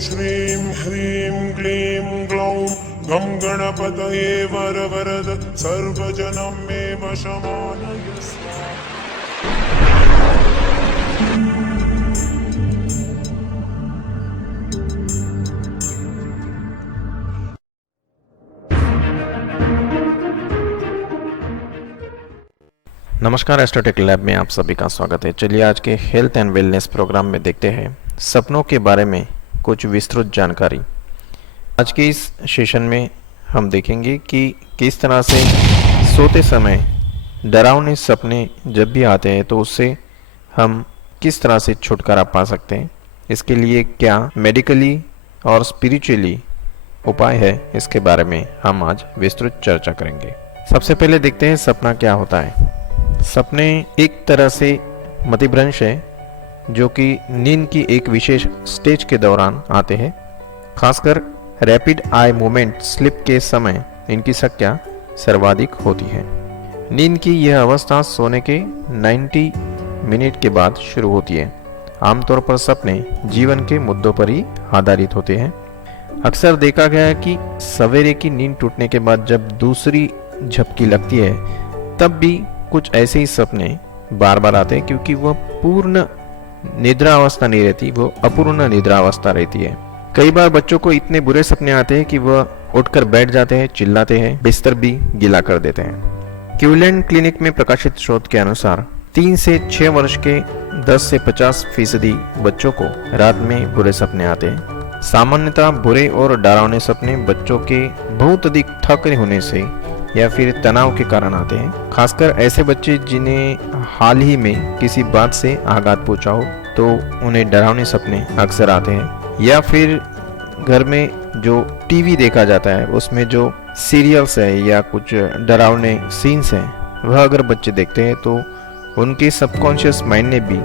श्रीं ह्रीं क्लीं ग्लौं गं गणपतये वरवरद सर्वजनं मे वशमानय स्वाहा। नमस्कार, एस्ट्रोटेक लैब में आप सभी का स्वागत है। चलिए आज के हेल्थ एंड वेलनेस प्रोग्राम में देखते हैं सपनों के बारे में कुछ विस्तृत जानकारी। आज के इस सेशन में हम देखेंगे कि किस तरह से सोते समय डरावने सपने जब भी आते हैं तो उससे हम किस तरह से छुटकारा पा सकते हैं, इसके लिए क्या मेडिकली और स्पिरिचुअली उपाय है, इसके बारे में हम आज विस्तृत चर्चा करेंगे। सबसे पहले देखते हैं सपना क्या होता है। सपने एक तरह से मतिभ्रंश है जो कि नींद की एक विशेष स्टेज के दौरान आते हैं। खासकर रैपिड आई मूवमेंट स्लिप के समय इनकी संख्या सर्वाधिक होती है। नींद की यह अवस्था सोने के 90 मिनट के बाद शुरू होती है। आमतौर पर सपने जीवन के मुद्दों पर ही आधारित होते हैं। अक्सर देखा गया है कि सवेरे की नींद टूटने के बाद जब दूसरी झपकी लगती है तब भी कुछ ऐसे ही सपने बार बार आते हैं, क्योंकि वह पूर्ण निद्रा अवस्था नहीं रहती, वो अपूर्ण निद्रा अवस्था रहती है। कई बार बच्चों को इतने बुरे सपने आते हैं कि वह उठकर बैठ जाते हैं, चिल्लाते हैं, बिस्तर भी गीला कर देते हैं। क्यूलैंड क्लिनिक में प्रकाशित शोध के अनुसार 3 से 6 वर्ष के 10 से 50% बच्चों को रात में बुरे सपने आते हैं। सामान्यतः बुरे और डरावने सपने बच्चों के बहुत अधिक थके होने से या फिर तनाव के कारण आते हैं। खासकर ऐसे बच्चे जिन्हें हाल ही में किसी बात से आघात पहुंचा हो तो उन्हें डरावने सपने अक्सर आते हैं। या फिर घर में जो टीवी देखा जाता है उसमें जो सीरियल्स है या कुछ डरावने सीन्स हैं वह अगर बच्चे देखते हैं तो उनके सबकॉन्शियस माइंड ने भी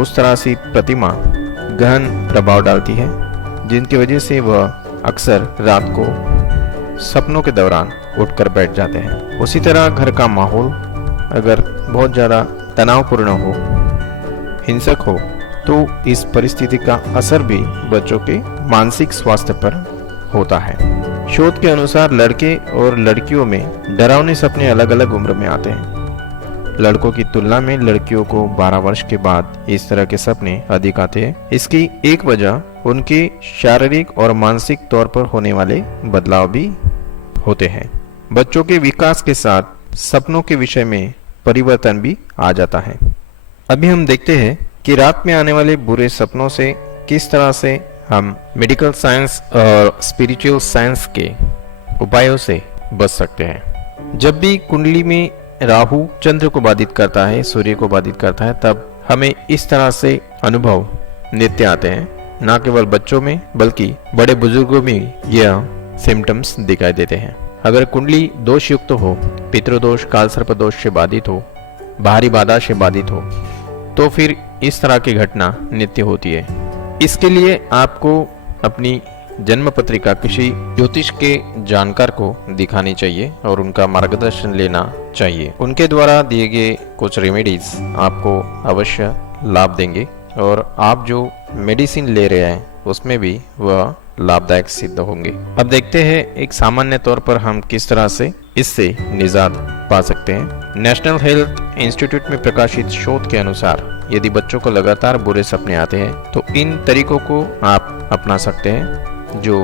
उस तरह से प्रतिमा गहन प्रभाव डालती है, जिनकी वजह से वह अक्सर रात को सपनों के दौरान उठकर बैठ जाते हैं। उसी तरह घर का माहौल अगर बहुत ज़्यादा तनावपूर्ण हो, हिंसक हो, तो इस परिस्थिति का असर भी बच्चों के मानसिक स्वास्थ्य पर होता है। शोध के अनुसार लड़के और लड़कियों में डरावने सपने अलग अलग उम्र में आते हैं। लड़कों की तुलना में लड़कियों को 12 वर्ष के बाद इस तरह के सपने अधिक आते हैं। इसकी एक वजह उनके शारीरिक और मानसिक तौर पर होने वाले बदलाव भी होते हैं। बच्चों के विकास के साथ सपनों के विषय में परिवर्तन भी आ जाता है। अभी हम देखते हैं कि रात में आने वाले बुरे सपनों से किस तरह से हम मेडिकल साइंस और स्पिरिचुअल साइंस के उपायों से बच सकते हैं। जब भी कुंडली में राहु चंद्र को बाधित करता है, सूर्य को बाधित करता है, तब हमें इस तरह से अनुभव नित्य आते हैं। न केवल बच्चों में बल्कि बड़े बुजुर्गों में यह सिम्टम्स दिखाई देते हैं। अगर कुंडली दोष युक्त हो, पितृदोष, कालसर्प दोष से बाधित हो, बाहरी बाधा से बाधित हो, तो फिर इस तरह की घटना नित्य होती है। इसके लिए आपको अपनी जन्म पत्रिका किसी ज्योतिष के जानकार को दिखानी चाहिए और उनका मार्गदर्शन लेना चाहिए। उनके द्वारा दिए गए कुछ रेमेडीज आपको अवश्य लाभ देंगे और आप जो मेडिसिन ले रहे हैं उसमें भी वह लाभदायक सिद्ध होंगे। अब देखते हैं एक सामान्य तौर पर हम किस तरह से इससे निजात पा सकते हैं। नेशनल हेल्थ इंस्टीट्यूट में प्रकाशित शोध के अनुसार यदि बच्चों को लगातार बुरे सपने आते हैं तो इन तरीकों को आप अपना सकते हैं जो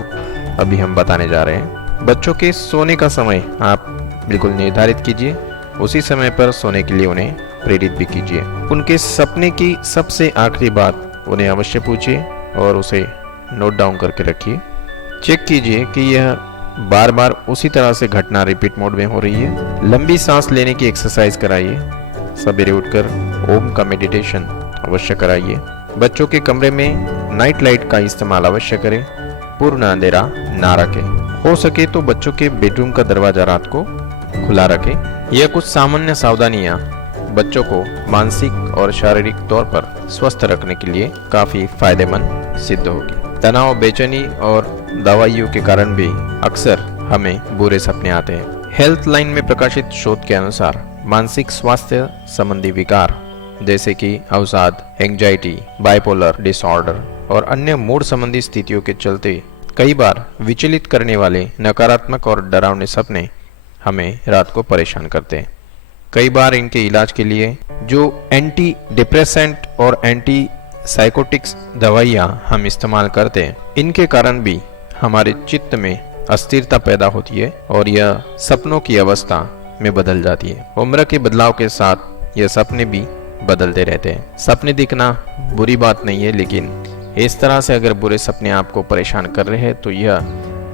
अभी हम बताने जा रहे हैं। बच्चों के सोने का समय आप बिल्कुल निर्धारित कीजिए, उसी समय पर सोने के लिए उन्हें प्रेरित भी कीजिए। उनके सपने की सबसे आखिरी बात उन्हें अवश्य पूछिए और उसे नोट डाउन करके रखिए। चेक कीजिए कि यह बार बार उसी तरह से घटना रिपीट मोड में हो रही है। लंबी सांस लेने की एक्सरसाइज कराइए। सवेरे उठकर ओम का मेडिटेशन अवश्य कराइए। बच्चों के कमरे में नाइट लाइट का इस्तेमाल अवश्य करें। पूर्ण अंधेरा ना रखें। हो सके तो बच्चों के बेडरूम का दरवाजा रात को खुला रखें। यह कुछ सामान्य सावधानियां बच्चों को मानसिक और शारीरिक तौर पर स्वस्थ रखने के लिए काफी फायदेमंद सिद्ध होगी। तनाव, बेचैनी और दवाइयों के कारण भी अक्सर हमें बुरे सपने आते हैं। हेल्थ लाइन में प्रकाशित शोध के अनुसार मानसिक स्वास्थ्य संबंधी विकार जैसे कि अवसाद, एंजाइटी, बाइपोलर डिसऑर्डर, और अन्य मूड संबंधी स्थितियों के चलते कई बार विचलित करने वाले नकारात्मक और डरावने सपने हमें रात को परेशान करते हैं। कई बार इनके इलाज के लिए जो एंटी डिप्रेसेंट और एंटी साइकोटिक्स दवाइयाँ हम इस्तेमाल करते हैं, इनके कारण भी हमारे चित्त में अस्थिरता पैदा होती है और यह सपनों की अवस्था में बदल जाती है। उम्र के बदलाव के साथ यह सपने भी बदलते रहते हैं। सपने दिखना बुरी बात नहीं है, लेकिन इस तरह से अगर बुरे सपने आपको परेशान कर रहे हैं तो यह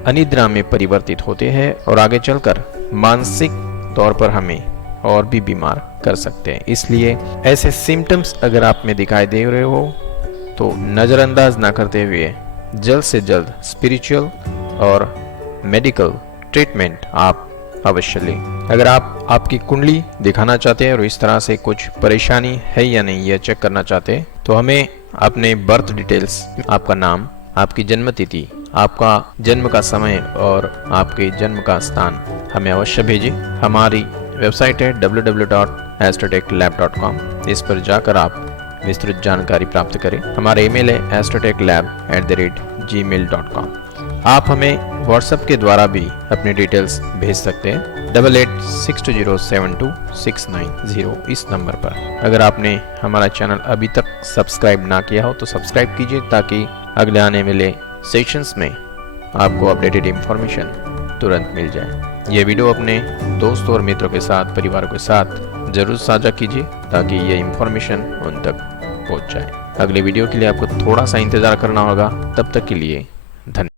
अनिद्रा में परिवर्तित होते हैं और आगे चलकर मानसिक तौर पर हमें और भी बीमार कर सकते हैं। इसलिए ऐसे सिम्टम्स अगर आप में दिखाई दे रहे हो तो नज़रअंदाज ना करते हुए जल्द से जल्द स्पिरिचुअल और मेडिकल ट्रीटमेंट आप अवश्य लें। अगर आप आपकी कुंडली दिखाना चाहते हैं और इस तरह से कुछ परेशानी है या नहीं यह चेक करना चाहते हैं तो हमें अपने बर्थ डिटेल्स, आपका नाम, आपकी जन्म तिथि, आपका जन्म का समय और आपके जन्म का स्थान हमें अवश्य भेजें। हमारी वेबसाइट है www.astrotechlab.com। इस पर जाकर आप विस्तृत जानकारी प्राप्त करें। हमारा ईमेल है astrotechlab@gmail.com। आप हमें व्हाट्सएप के द्वारा भी अपनी डिटेल्स भेज सकते हैं 8862072690 इस नंबर पर। अगर आपने हमारा चैनल अभी तक सब्सक्राइब ना किया हो तो सब्सक्राइब कीजिए ताकि अगले आने वाले सेशंस में आपको अपडेटेड इंफॉर्मेशन तुरंत मिल जाए। ये वीडियो अपने दोस्तों और मित्रों के साथ, परिवारों के साथ जरूर साझा कीजिए ताकि ये इंफॉर्मेशन उन तक पहुंच जाए। अगले वीडियो के लिए आपको थोड़ा सा इंतज़ार करना होगा। तब तक के लिए धन्यवाद।